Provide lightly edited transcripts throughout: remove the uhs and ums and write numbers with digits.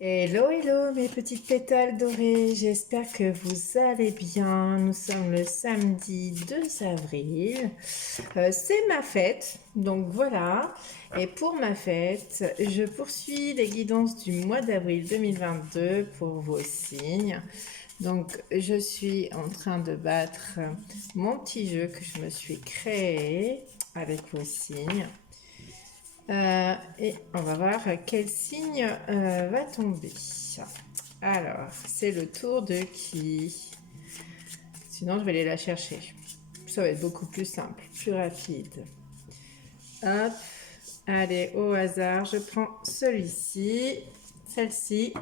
Hello, hello mes petites pétales dorées, j'espère que vous allez bien. Nous sommes le samedi 2 avril. C'est ma fête, donc voilà. Et pour ma fête, je poursuis les guidances du mois d'avril 2022 pour vos signes. Donc je suis en train de battre mon petit jeu que je me suis créé avec vos signes. Et on va voir quel signe va tomber. Alors, c'est le tour de qui? Sinon, je vais aller la chercher. Ça va être beaucoup plus simple, plus rapide. Hop, allez, au hasard, je prends celui-ci, celle-ci,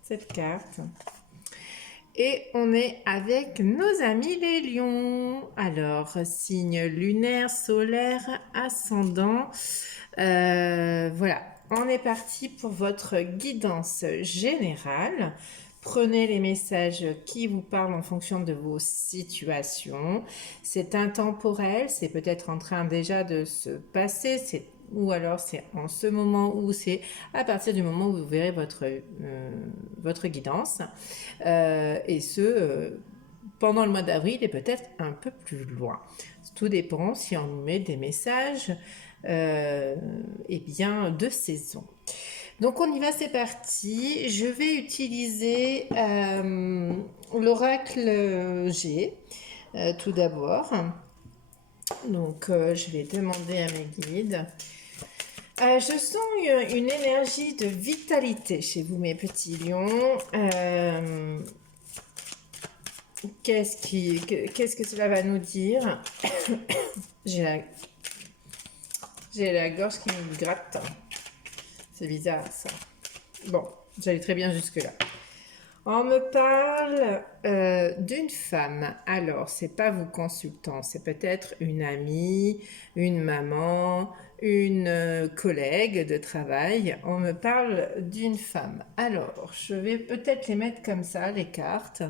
cette carte. Et on est avec nos amis les lions. Alors, signe lunaire, solaire, ascendant. Voilà, on est parti pour votre guidance générale. Prenez les messages qui vous parlent en fonction de vos situations. C'est intemporel, c'est peut-être en train déjà de se passer, ou alors c'est en ce moment ou c'est à partir du moment où vous verrez votre guidance. Et pendant le mois d'avril et peut-être un peu plus loin. Tout dépend si on nous met des messages bien de saison. Donc on y va, c'est parti. Je vais utiliser l'oracle G tout d'abord. Donc je vais demander à mes guides. Je sens une énergie de vitalité chez vous, mes petits lions. Qu'est-ce que cela va nous dire? J'ai la gorge qui me gratte. C'est bizarre ça. Bon, j'allais très bien jusque-là. On me parle d'une femme. Alors, c'est pas vous consultant, c'est peut-être une amie, une maman, une collègue de travail. On me parle d'une femme. Alors, je vais peut-être les mettre comme ça, les cartes.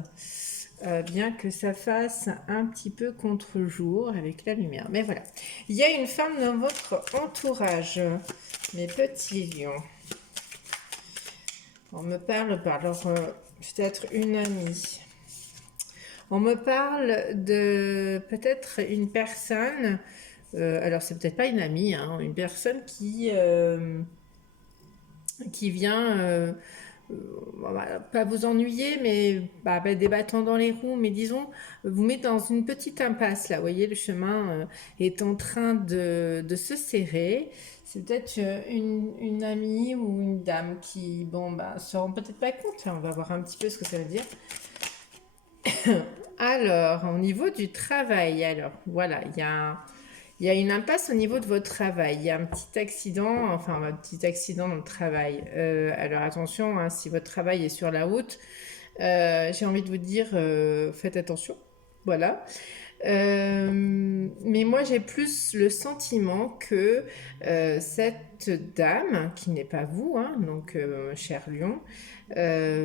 Bien que ça fasse un petit peu contre-jour avec la lumière. Mais voilà. Il y a une femme dans votre entourage, mes petits lions. On me parle alors peut-être une amie. On me parle de peut-être une personne, alors c'est peut-être pas une amie, hein, une personne qui vient pas vous ennuyer, mais des bâtons dans les roues, mais disons, vous mettez dans une petite impasse, là, vous voyez, le chemin est en train de se serrer. C'est peut-être une amie ou une dame qui, se rend peut-être pas compte, hein. On va voir un petit peu ce que ça veut dire. Alors, au niveau du travail, alors, voilà, il y a une impasse au niveau de votre travail. Il y a un petit accident, enfin un petit accident dans le travail. Alors attention, hein, si votre travail est sur la route, j'ai envie de vous dire, faites attention. Voilà. Mais moi, j'ai plus le sentiment que cette dame, qui n'est pas vous, hein, donc cher lion,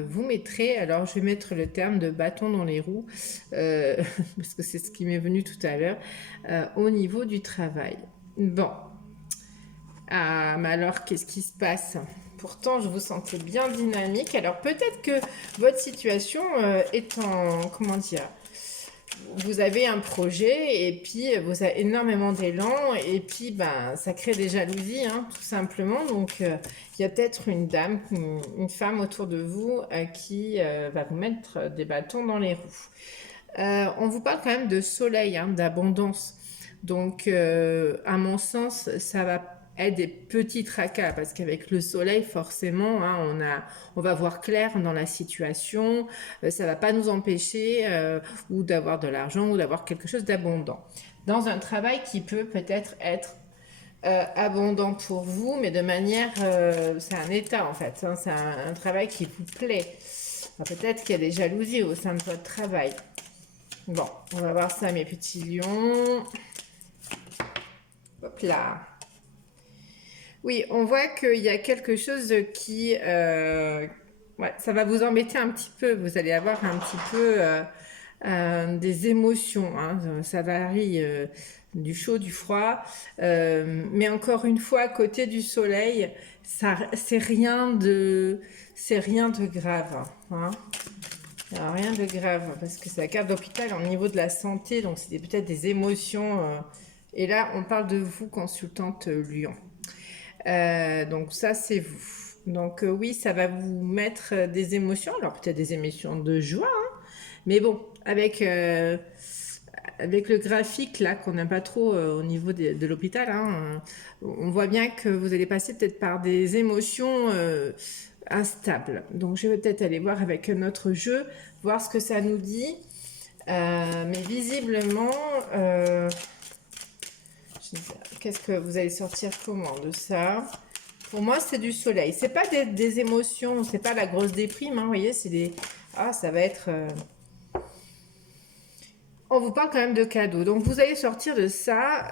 vous mettrez, alors je vais mettre le terme de bâton dans les roues, parce que c'est ce qui m'est venu tout à l'heure, au niveau du travail. Bon. Ah, mais alors, qu'est-ce qui se passe? Pourtant, je vous sentais bien dynamique. Alors, peut-être que votre situation est en... Comment dire? Vous avez un projet et puis vous avez énormément d'élan et puis ça crée des jalousies, hein, tout simplement. Donc, il y a peut-être une dame, une femme autour de vous qui va vous mettre des bâtons dans les roues. On vous parle quand même de soleil, hein, d'abondance. Donc, à mon sens, ça va être des petits tracas parce qu'avec le soleil, forcément, hein, on va voir clair dans la situation. Ça va pas nous empêcher ou d'avoir de l'argent ou d'avoir quelque chose d'abondant. Dans un travail qui peut peut-être être abondant pour vous, mais de manière, c'est un état en fait, hein, c'est un travail qui vous plaît. Peut-être qu'il y a des jalousies au sein de votre travail. Bon, on va voir ça, mes petits lions. Hop là. Oui, on voit qu'il y a quelque chose qui... ouais, ça va vous embêter un petit peu. Vous allez avoir un petit peu des émotions, hein. Ça varie du chaud, du froid. Mais encore une fois, à côté du soleil, ça, c'est rien de grave, hein. Alors, rien de grave, parce que c'est la carte d'hôpital au niveau de la santé, donc c'est peut-être des émotions. Et là, on parle de vous, consultante Lyon. Donc ça, c'est vous. Donc oui, ça va vous mettre des émotions, alors peut-être des émotions de joie, hein, mais bon, avec le graphique là qu'on n'a pas trop au niveau de l'hôpital, hein, on voit bien que vous allez passer peut-être par des émotions instables. Donc je vais peut-être aller voir avec notre jeu, voir ce que ça nous dit. Mais visiblement, qu'est-ce que vous allez sortir comment de ça? Pour moi, c'est du soleil. C'est pas des émotions, c'est pas la grosse déprime, hein, vous voyez, c'est des... Ah, ça va être... On vous parle quand même de cadeaux. Donc, vous allez sortir de ça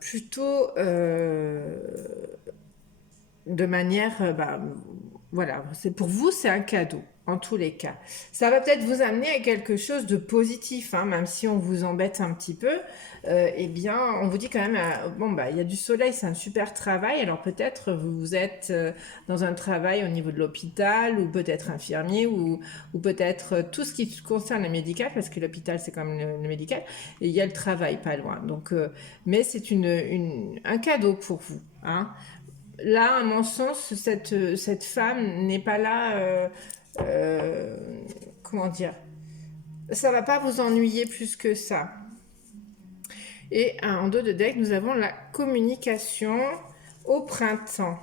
plutôt de manière... voilà, c'est pour vous, c'est un cadeau, en tous les cas. Ça va peut-être vous amener à quelque chose de positif, hein, même si on vous embête un petit peu. Eh bien, on vous dit quand même, bon, bah, il y a du soleil, c'est un super travail. Alors peut-être vous êtes dans un travail au niveau de l'hôpital, ou peut-être infirmier, ou peut-être tout ce qui concerne le médical, parce que l'hôpital, c'est quand même le médical, et il y a le travail pas loin. Donc, mais c'est un cadeau pour vous, hein. Là, à mon sens, cette femme n'est pas là. Euh, comment dire? Ça va pas vous ennuyer plus que ça. Et en dos de deck, nous avons la communication au printemps.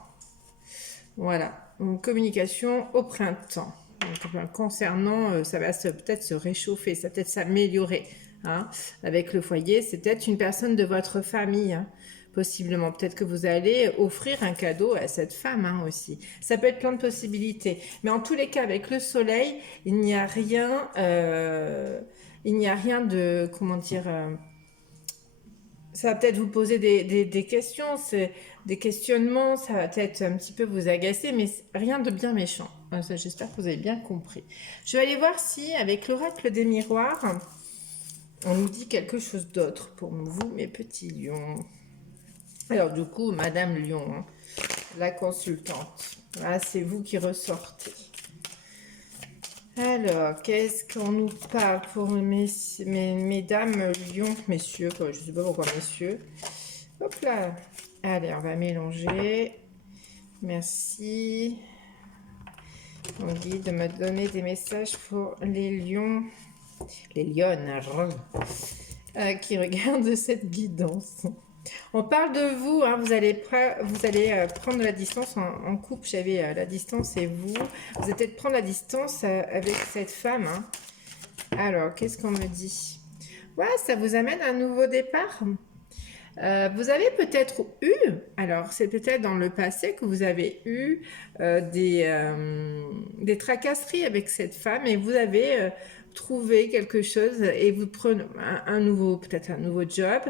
Voilà, donc communication au printemps. Donc, concernant, ça va peut-être se réchauffer, ça va peut-être s'améliorer, hein, avec le foyer. C'est peut-être une personne de votre famille, hein, possiblement. Peut-être que vous allez offrir un cadeau à cette femme, hein, aussi. Ça peut être plein de possibilités. Mais en tous les cas, avec le soleil, il n'y a rien, de, comment dire, ça va peut-être vous poser des questions, des questionnements, ça va peut-être un petit peu vous agacer, mais rien de bien méchant. J'espère que vous avez bien compris. Je vais aller voir si, avec l'oracle des miroirs, on nous dit quelque chose d'autre pour vous, mes petits lions. Alors du coup, Madame Lion, hein, la consultante, ah, c'est vous qui ressortez. Alors, qu'est-ce qu'on nous parle pour mesdames Lion, messieurs, quoi, je ne sais pas pourquoi messieurs. Hop là. Allez, on va mélanger. Merci. On dit de me donner des messages pour les lions, les lionnes, qui regardent cette guidance. On parle de vous, hein, vous allez prendre la distance en couple. J'avais la distance et vous allez peut-être prendre la distance avec cette femme, hein. Alors, qu'est-ce qu'on me dit? Ouais, ça vous amène à un nouveau départ. Vous avez peut-être eu, alors c'est peut-être dans le passé que vous avez eu des tracasseries avec cette femme et vous avez trouvé quelque chose et vous prenez peut-être un nouveau job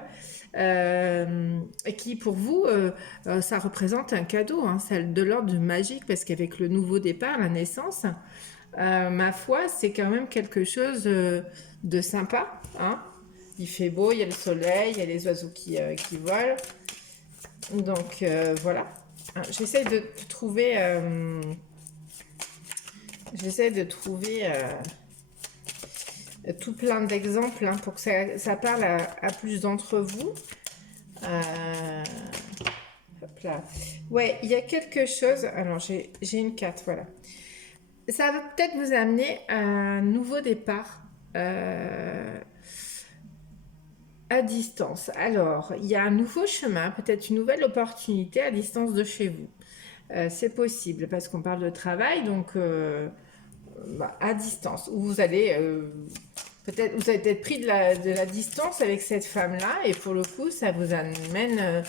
qui pour vous, ça représente un cadeau, hein, c'est de l'ordre du magique parce qu'avec le nouveau départ, la naissance, ma foi, c'est quand même quelque chose de sympa, hein. Il fait beau, il y a le soleil, il y a les oiseaux qui volent. Donc voilà. J'essaie de trouver. Tout plein d'exemples, hein, pour que ça parle à plus d'entre vous. Hop là. Ouais, il y a quelque chose. Alors j'ai une carte, voilà. Ça va peut-être vous amener à un nouveau départ. À distance. Alors, il y a un nouveau chemin, peut-être une nouvelle opportunité à distance de chez vous. C'est possible parce qu'on parle de travail, donc à distance. Où vous allez vous avez peut-être pris de la distance avec cette femme-là, et pour le coup, ça vous amène.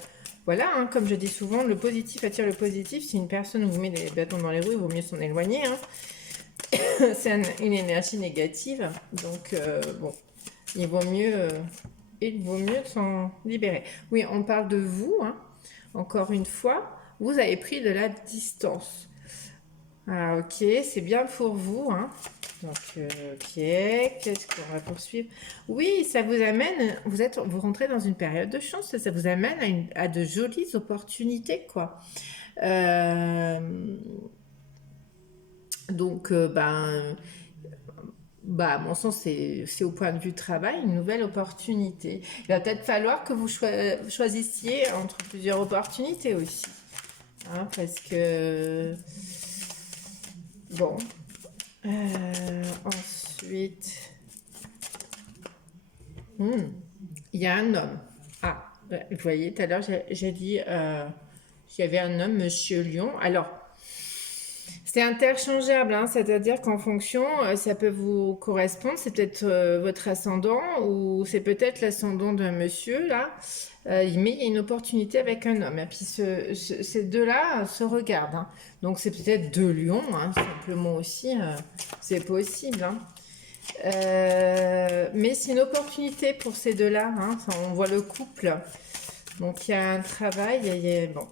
Voilà, hein, comme je dis souvent, le positif attire le positif. Si une personne vous met des bâtons dans les roues, il vaut mieux s'en éloigner, hein. C'est une énergie négative, donc bon, il vaut mieux s'en libérer. Oui, on parle de vous, hein. Encore une fois, vous avez pris de la distance. Ah, ok, c'est bien pour vous, hein. Donc, ok, qu'est-ce qu'on va poursuivre? Oui, ça vous amène, vous rentrez dans une période de chance, ça vous amène à de jolies opportunités, quoi. Euh, donc, à mon sens, c'est au point de vue travail une nouvelle opportunité. Il va peut-être falloir que vous choisissiez entre plusieurs opportunités aussi. Hein, parce que, bon, ensuite, hmm, il y a un homme. Ah, ouais, vous voyez, tout à l'heure, j'ai dit qu'il y avait un homme, Monsieur Lion. Alors, c'est interchangeable, hein, c'est-à-dire qu'en fonction, ça peut vous correspondre, c'est peut-être votre ascendant ou c'est peut-être l'ascendant d'un monsieur, là. Mais il y a une opportunité avec un homme. Et puis ces deux-là se regardent, hein. Donc c'est peut-être deux lions, hein, simplement aussi, c'est possible, hein. Mais c'est une opportunité pour ces deux-là, hein. On voit le couple. Donc il y a un travail, bon,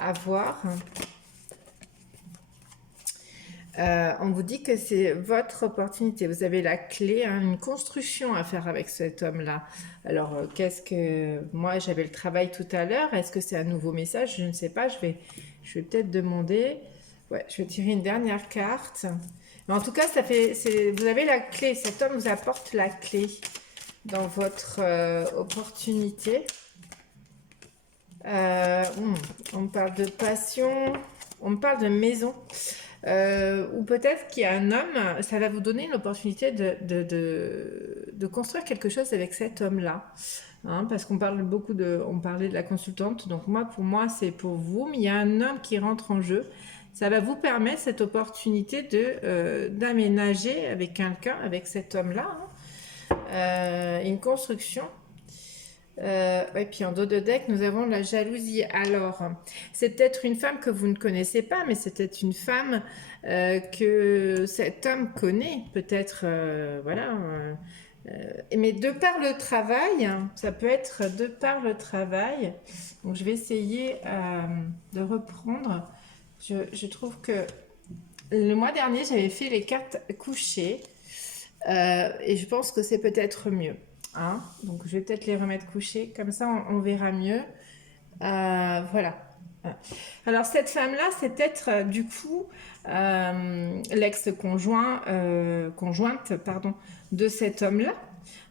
à voir. On vous dit que c'est votre opportunité. Vous avez la clé, hein, une construction à faire avec cet homme-là. Alors, qu'est-ce que... Moi, j'avais le travail tout à l'heure. Est-ce que c'est un nouveau message? Je ne sais pas. Je vais peut-être demander. Ouais, je vais tirer une dernière carte. Mais en tout cas, vous avez la clé. Cet homme vous apporte la clé dans votre opportunité. On me parle de passion. On me parle de maison. Ou peut-être qu'il y a un homme, ça va vous donner une opportunité de construire quelque chose avec cet homme-là. Hein, parce qu'on parle on parlait de la consultante, donc pour moi, c'est pour vous, mais il y a un homme qui rentre en jeu. Ça va vous permettre cette opportunité d'aménager avec quelqu'un, avec cet homme-là, hein, une construction. Et puis en dos de deck, nous avons la jalousie. Alors, c'est peut-être une femme que vous ne connaissez pas, mais c'est peut-être une femme que cet homme connaît, peut-être, voilà. Mais de par le travail, hein, ça peut être de par le travail. Donc, je vais essayer de reprendre. Je trouve que le mois dernier, j'avais fait les cartes couchées et je pense que c'est peut-être mieux. Hein, donc je vais peut-être les remettre couchés, comme ça on verra mieux. Voilà. Alors cette femme-là, c'est peut-être du coup conjointe pardon, de cet homme-là.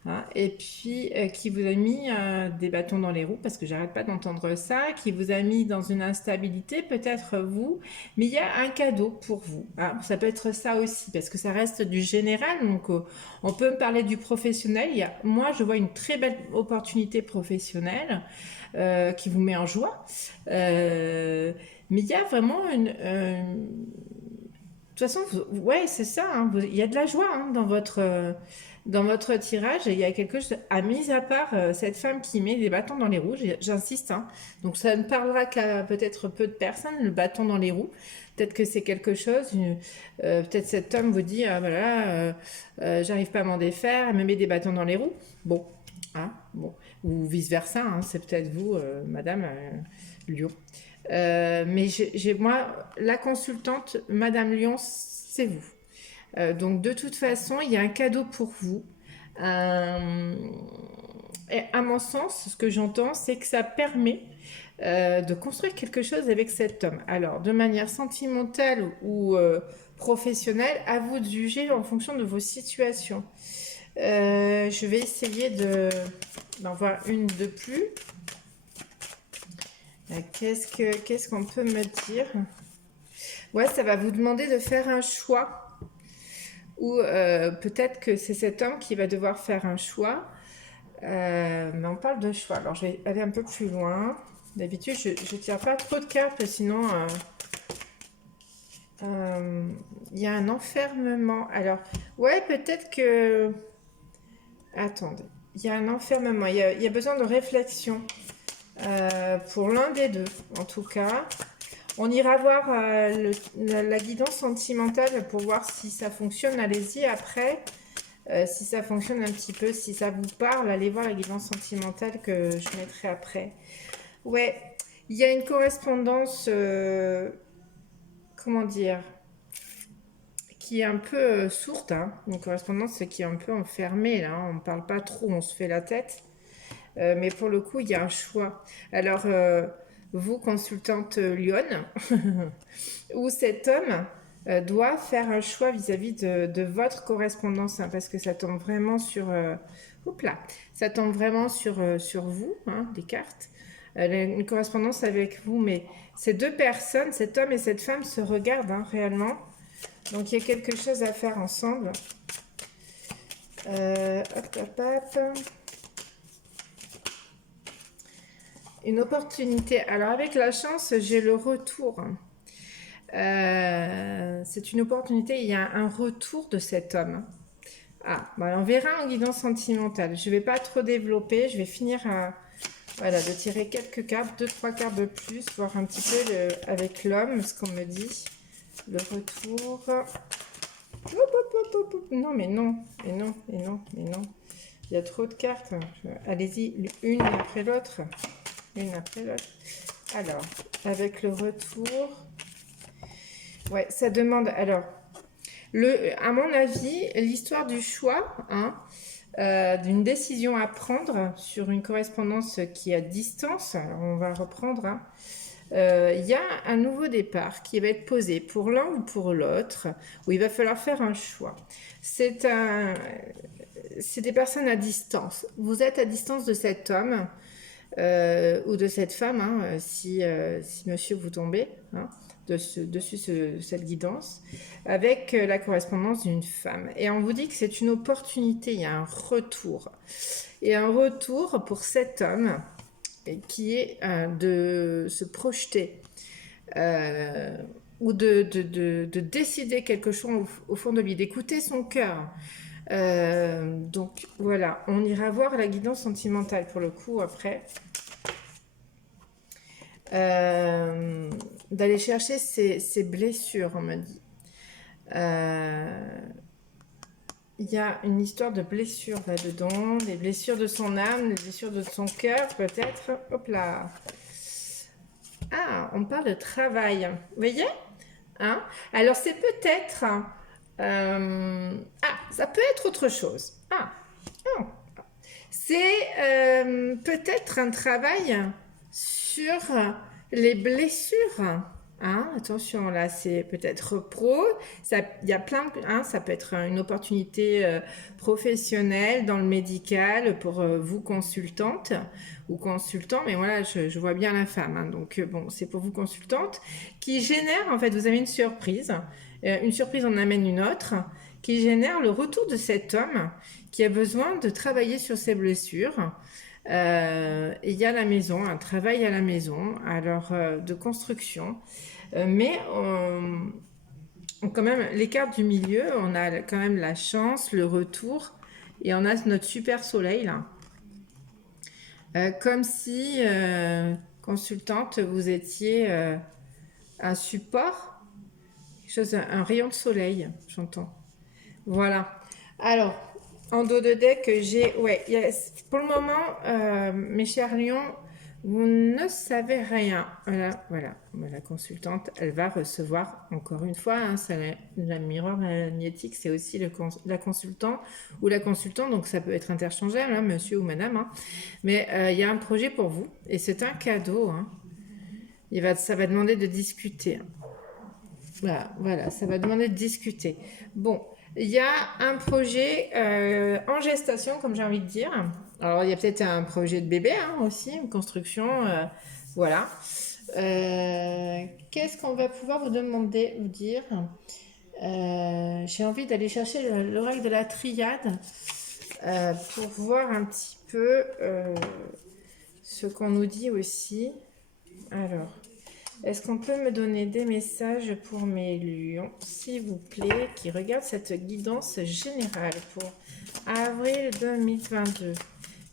Hein, et puis qui vous a mis des bâtons dans les roues, parce que j'arrête pas d'entendre ça, qui vous a mis dans une instabilité, peut-être vous, mais il y a un cadeau pour vous. Hein, ça peut être ça aussi, parce que ça reste du général, donc on peut me parler du professionnel. Moi, je vois une très belle opportunité professionnelle qui vous met en joie, mais il y a vraiment de toute façon, ouais, c'est ça, hein, il y a de la joie hein, dans votre tirage. Il y a quelque chose, mis à part cette femme qui met des bâtons dans les roues, j'insiste. Hein, donc ça ne parlera qu'à peut-être peu de personnes, le bâton dans les roues. Peut-être que c'est quelque chose, peut-être cet homme vous dit, ah, voilà, j'arrive pas à m'en défaire, elle me met des bâtons dans les roues. Bon, hein, bon. Ou vice-versa, hein, c'est peut-être vous, madame Lyon. Mais moi, la consultante, Madame Lyon, c'est vous. Donc de toute façon, il y a un cadeau pour vous. Et à mon sens, ce que j'entends, c'est que ça permet de construire quelque chose avec cet homme. Alors, de manière sentimentale ou professionnelle, à vous de juger en fonction de vos situations. Je vais essayer d'en voir une de plus. Qu'est-ce qu'on peut me dire? Ouais, ça va vous demander de faire un choix. Ou peut-être que c'est cet homme qui va devoir faire un choix. Mais on parle de choix. Alors, je vais aller un peu plus loin. D'habitude, je ne tire pas trop de cartes, sinon... il y a un enfermement. Alors, ouais, peut-être que... Attendez. Il y a un enfermement. Il y a besoin de réflexion. Pour l'un des deux, en tout cas. On ira voir la guidance sentimentale pour voir si ça fonctionne. Allez-y après. Si ça fonctionne un petit peu, si ça vous parle, allez voir la guidance sentimentale que je mettrai après. Ouais, il y a une correspondance, comment dire, qui est un peu sourde, hein, une correspondance qui est un peu enfermée, là, hein, on ne parle pas trop, on se fait la tête. Mais pour le coup, il y a un choix. Alors, vous, consultante Lyon, où cet homme doit faire un choix vis-à-vis de votre correspondance, hein, parce que ça tombe vraiment sur... oups là, ça tombe vraiment sur vous, hein, les cartes. Une correspondance avec vous, mais ces deux personnes, cet homme et cette femme, se regardent hein, réellement. Donc, il y a quelque chose à faire ensemble. Hop, hop, hop. Une opportunité. Alors, avec la chance, j'ai le retour. C'est une opportunité. Il y a un retour de cet homme. Ah, bon, on verra en guidance sentimentale. Je ne vais pas trop développer. Je vais finir voilà, de tirer quelques cartes, 2-3 cartes de plus, voir un petit peu avec l'homme, ce qu'on me dit. Le retour. Non, mais non, mais non, mais non, mais non. Il y a trop de cartes. Allez-y, une après l'autre. Une après l'autre. Alors, avec le retour. Ouais, ça demande. Alors, à mon avis, l'histoire du choix, hein, d'une décision à prendre sur une correspondance qui est à distance. Alors, on va reprendre. Hein. Il y a un nouveau départ qui va être posé pour l'un ou pour l'autre, où il va falloir faire un choix. C'est des personnes à distance. Vous êtes à distance de cet homme ou de cette femme, hein, si monsieur vous tombez, hein, dessus cette guidance, avec la correspondance d'une femme. Et on vous dit que c'est une opportunité, il y a un retour. Et un retour pour cet homme qui est de se projeter ou de décider quelque chose au fond de lui, d'écouter son cœur. Donc voilà, on ira voir la guidance sentimentale pour le coup après. D'aller chercher ses blessures, on me dit. Il y a une histoire de blessures là-dedans, les blessures de son âme, les blessures de son cœur, peut-être. Hop là. Ah, on parle de travail. Vous voyez hein. Alors, c'est peut-être... ça peut être autre chose. C'est peut-être un travail sur les blessures. Hein, attention, là, c'est peut-être pro. Il y a plein de, hein, ça peut être une opportunité professionnelle dans le médical pour vous consultante ou consultant. Mais voilà, je vois bien la femme. Hein, donc, bon, c'est pour vous consultante qui génère, en fait, vous avez une surprise. Une surprise en amène une autre qui génère le retour de cet homme qui a besoin de travailler sur ses blessures. Il y a la maison, un travail à la maison, alors de construction. Mais quand même, les cartes du milieu, on a quand même la chance, le retour, et on a notre super soleil là. Comme si, consultante, vous étiez un support, quelque chose, un rayon de soleil, j'entends. Voilà. Alors, en dos de deck, j'ai... Ouais, pour le moment, mes chers lions, vous ne savez rien. Voilà. La consultante, elle va recevoir, encore une fois, hein, la miroir magnétique, c'est aussi la consultante ou la consultante, donc ça peut être interchangeable, hein, monsieur ou madame. Hein. Mais il y a un projet pour vous, et c'est un cadeau. Hein. Ça va demander de discuter. Voilà, ça va demander de discuter. Bon, il y a un projet en gestation, comme j'ai envie de dire. Alors, il y a peut-être un projet de bébé hein, aussi, une construction. Voilà. Qu'est-ce qu'on va pouvoir vous demander, vous dire j'ai envie d'aller chercher l'oreille de la triade pour voir un petit peu ce qu'on nous dit aussi. Alors... Est-ce qu'on peut me donner des messages pour mes lions, s'il vous plaît, qui regardent cette guidance générale pour avril 2022?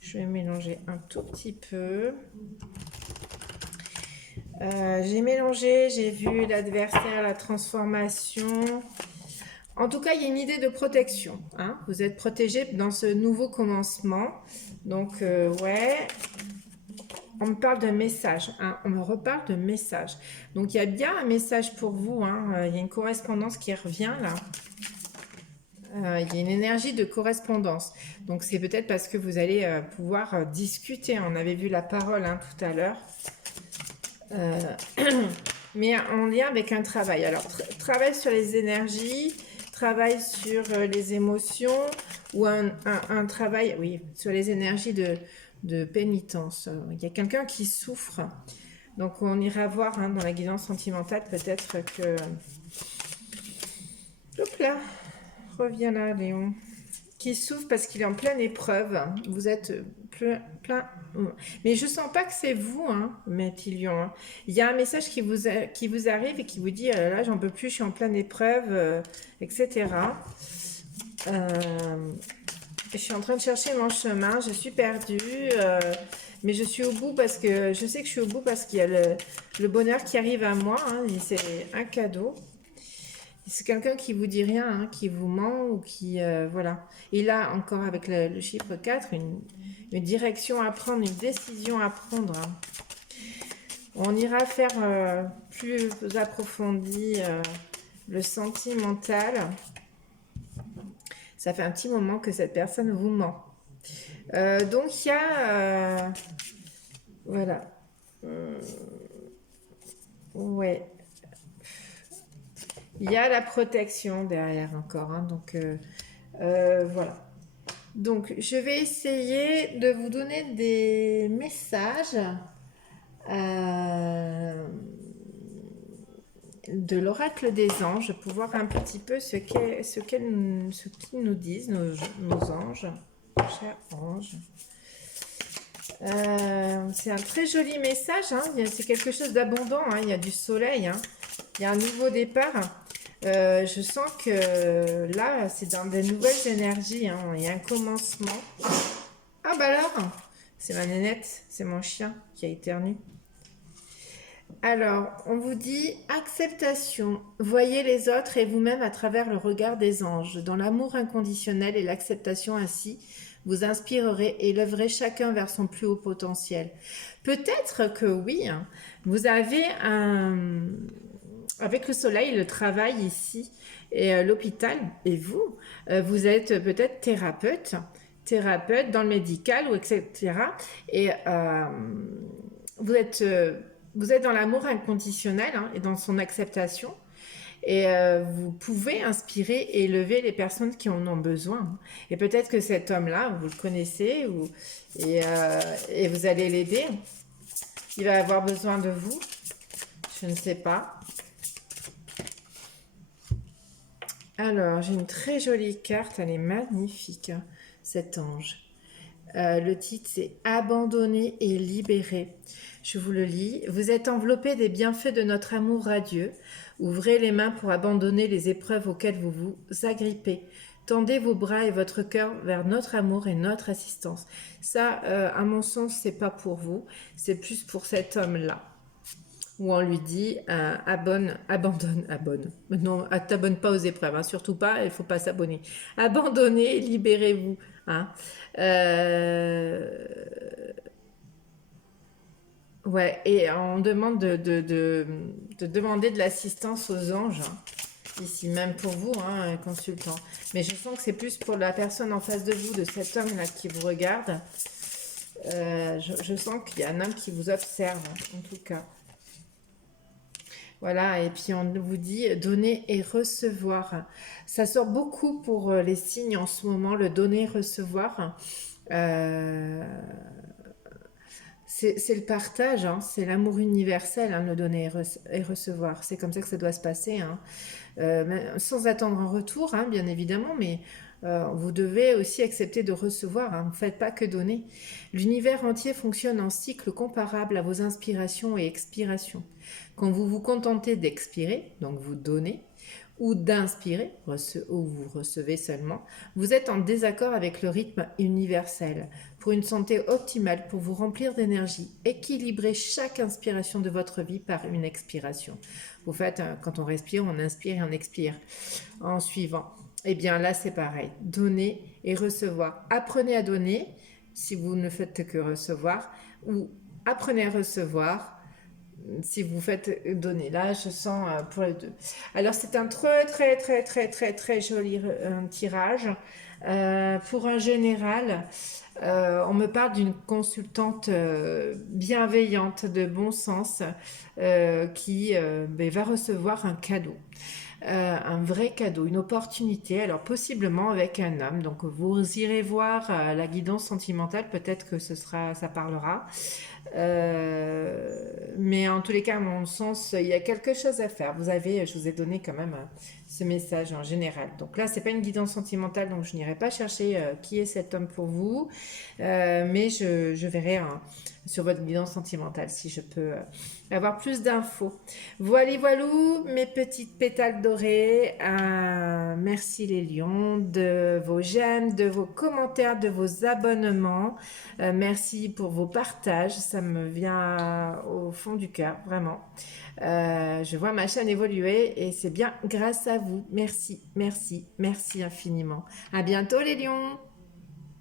Je vais mélanger un tout petit peu. J'ai mélangé, j'ai vu l'adversaire, la transformation. En tout cas, il y a une idée de protection. Hein. Vous êtes protégé dans ce nouveau commencement. Donc, ouais... on me parle de message, hein, on me reparle de message. Donc il y a bien un message pour vous, hein, il y a une correspondance qui revient là. Il y a une énergie de correspondance. Donc c'est peut-être parce que vous allez pouvoir discuter. On avait vu la parole hein, tout à l'heure. Euh, mais en lien avec un travail. Alors travail sur les énergies, travail sur les émotions ou un travail, oui, sur les énergies de pénitence. Il y a quelqu'un qui souffre. Donc on ira voir hein, dans la guidance sentimentale peut-être que... Hop là, reviens là Léon. Qui souffre parce qu'il est en pleine épreuve. Vous êtes plein... Mais je sens pas que c'est vous, hein, Mathilion. Hein. Il y a un message qui vous arrive et qui vous dit là, j'en peux plus, je suis en pleine épreuve, etc. Je suis en train de chercher mon chemin, je suis perdue, mais je suis au bout parce que je sais que je suis au bout parce qu'il y a le bonheur qui arrive à moi. Hein, et c'est un cadeau. C'est quelqu'un qui vous dit rien, hein, qui vous ment ou qui... voilà. Et là, encore avec le chiffre 4, une direction à prendre, une décision à prendre. Hein. On ira faire plus approfondi le sentimental. Ça fait un petit moment que cette personne vous ment. Donc, il y a... voilà. Ouais. Il y a la protection derrière encore. Hein, donc, voilà. Donc, je vais essayer de vous donner des messages de l'oracle des anges pour voir un petit peu ce qu'ils nous disent, nos anges, chers anges. C'est un très joli message. Hein, c'est quelque chose d'abondant. Hein, il y a du soleil. Hein, il y a un nouveau départ. Je sens que là, c'est dans des nouvelles énergies. Hein, il y a un commencement. Ah bah alors, c'est ma nénette, c'est mon chien qui a éternué. Alors, on vous dit acceptation. Voyez les autres et vous-même à travers le regard des anges. Dans l'amour inconditionnel et l'acceptation ainsi, vous inspirerez et lèverez chacun vers son plus haut potentiel. Peut-être que oui, hein, vous avez un... Avec le soleil, le travail ici et l'hôpital, et vous, vous êtes peut-être thérapeute dans le médical, ou etc. Et vous êtes dans l'amour inconditionnel hein, et dans son acceptation. Et vous pouvez inspirer et élever les personnes qui en ont besoin. Et peut-être que cet homme-là, vous le connaissez et vous allez l'aider. Il va avoir besoin de vous. Je ne sais pas. Alors, j'ai une très jolie carte. Elle est magnifique, hein, cet ange. Le titre, c'est Abandonner et libérer. Je vous le lis. Vous êtes enveloppé des bienfaits de notre amour radieux. Ouvrez les mains pour abandonner les épreuves auxquelles vous vous agrippez. Tendez vos bras et votre cœur vers notre amour et notre assistance. Ça, à mon sens, c'est pas pour vous. C'est plus pour cet homme-là. Où on lui dit abonne. Non, t'abonnes pas aux épreuves, hein, surtout pas, il faut pas s'abonner. Abandonnez, libérez-vous. Hein. Ouais, et on demande de demander de l'assistance aux anges, hein, ici, même pour vous, hein, consultant. Mais je sens que c'est plus pour la personne en face de vous, de cet homme-là qui vous regarde. Je sens qu'il y a un homme qui vous observe, en tout cas. Voilà, et puis on vous dit donner et recevoir. Ça sort beaucoup pour les signes en ce moment, le donner et recevoir. C'est le partage, hein, c'est l'amour universel, hein, le donner et recevoir. C'est comme ça que ça doit se passer, hein. Sans attendre un retour, hein, bien évidemment, mais vous devez aussi accepter de recevoir. Hein, vous ne faites pas que donner. L'univers entier fonctionne en cycle comparable à vos inspirations et expirations. Quand vous vous contentez d'expirer, donc vous donnez, ou d'inspirer, où vous recevez seulement, vous êtes en désaccord avec le rythme universel. Pour une santé optimale, pour vous remplir d'énergie, équilibrez chaque inspiration de votre vie par une expiration. Vous faites, quand on respire, on inspire et on expire en suivant. Eh bien là, c'est pareil. Donner et recevoir. Apprenez à donner si vous ne faites que recevoir, ou apprenez à recevoir. Si vous faites donner là, je sens pour les deux. Alors c'est un très joli tirage. Pour un général, on me parle d'une consultante bienveillante, de bon sens, qui ben, va recevoir un cadeau. Un vrai cadeau, une opportunité, alors possiblement avec un homme. Donc vous irez voir la guidance sentimentale, peut-être que ça parlera. Mais en tous les cas, à mon sens, il y a quelque chose à faire. Je vous ai donné quand même ce message en général. Donc là, c'est pas une guidance sentimentale, donc je n'irai pas chercher qui est cet homme pour vous, mais je verrai sur votre guidance sentimentale si je peux avoir plus d'infos. Voilà, voilou, mes petites pétales dorées. Merci les lions de vos j'aime, de vos commentaires, de vos abonnements. Merci pour vos partages, ça me vient au fond du cœur, vraiment. Je vois ma chaîne évoluer et c'est bien grâce à vous. Merci, merci, merci infiniment. À bientôt les lions!